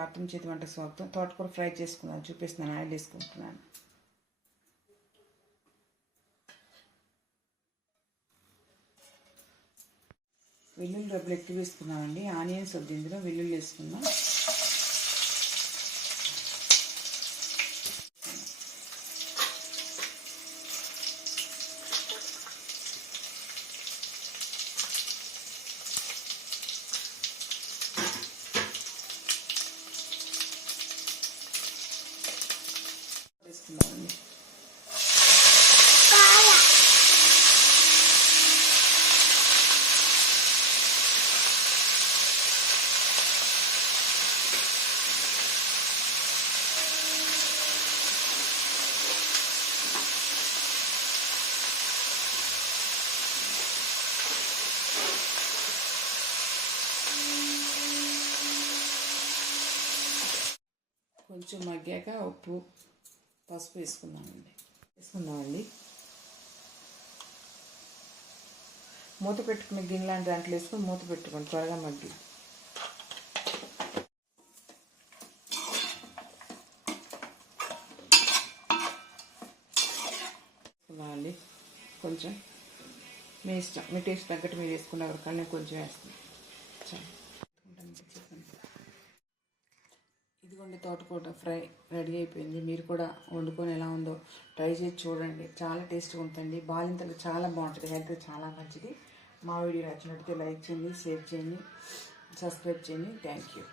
భారతం చేతి వంట స్వాగతం. తోటకూర ఫ్రై చేసుకున్నాను, చూపిస్తున్నాను. ఆయిల్ వేసుకుంటున్నాను. వెల్లుల్లి రబ్బలు ఎక్కువ వేసుకున్నామండి. ఆనియన్స్ వద్దు, ఇందులో వెల్లుల్లి వేసుకున్నాం. వేసుకున్నామండి. కొంచెం మగ్గాక ఉప్పు పసుపు వేసుకుందామండి. మూత పెట్టుకుని గిన్నె లాంటి దాంట్లో వేసుకొని మూత పెట్టుకోండి, త్వరగా మగ్గి. వేసుకుందామండి. కొంచెం మీ ఇష్టం, మీ టేస్ట్ తగ్గట్టు మీరు వేసుకున్నారు కానీ నేను కొంచెం వేస్తాను. ఇదిగోండి, తోటకూర ఫ్రై రెడీ అయిపోయింది. మీరు కూడా వండుకొని ఎలా ఉందో ట్రై చేసి చూడండి. చాలా టేస్ట్గా ఉంటుంది. బాలింతలు చాలా బాగుంటుంది, హెల్త్ చాలా మంచిది. మా వీడియో నచ్చినట్లయితే లైక్ చేయండి, షేర్ చేయండి, సబ్స్క్రైబ్ చేయండి. Thank you.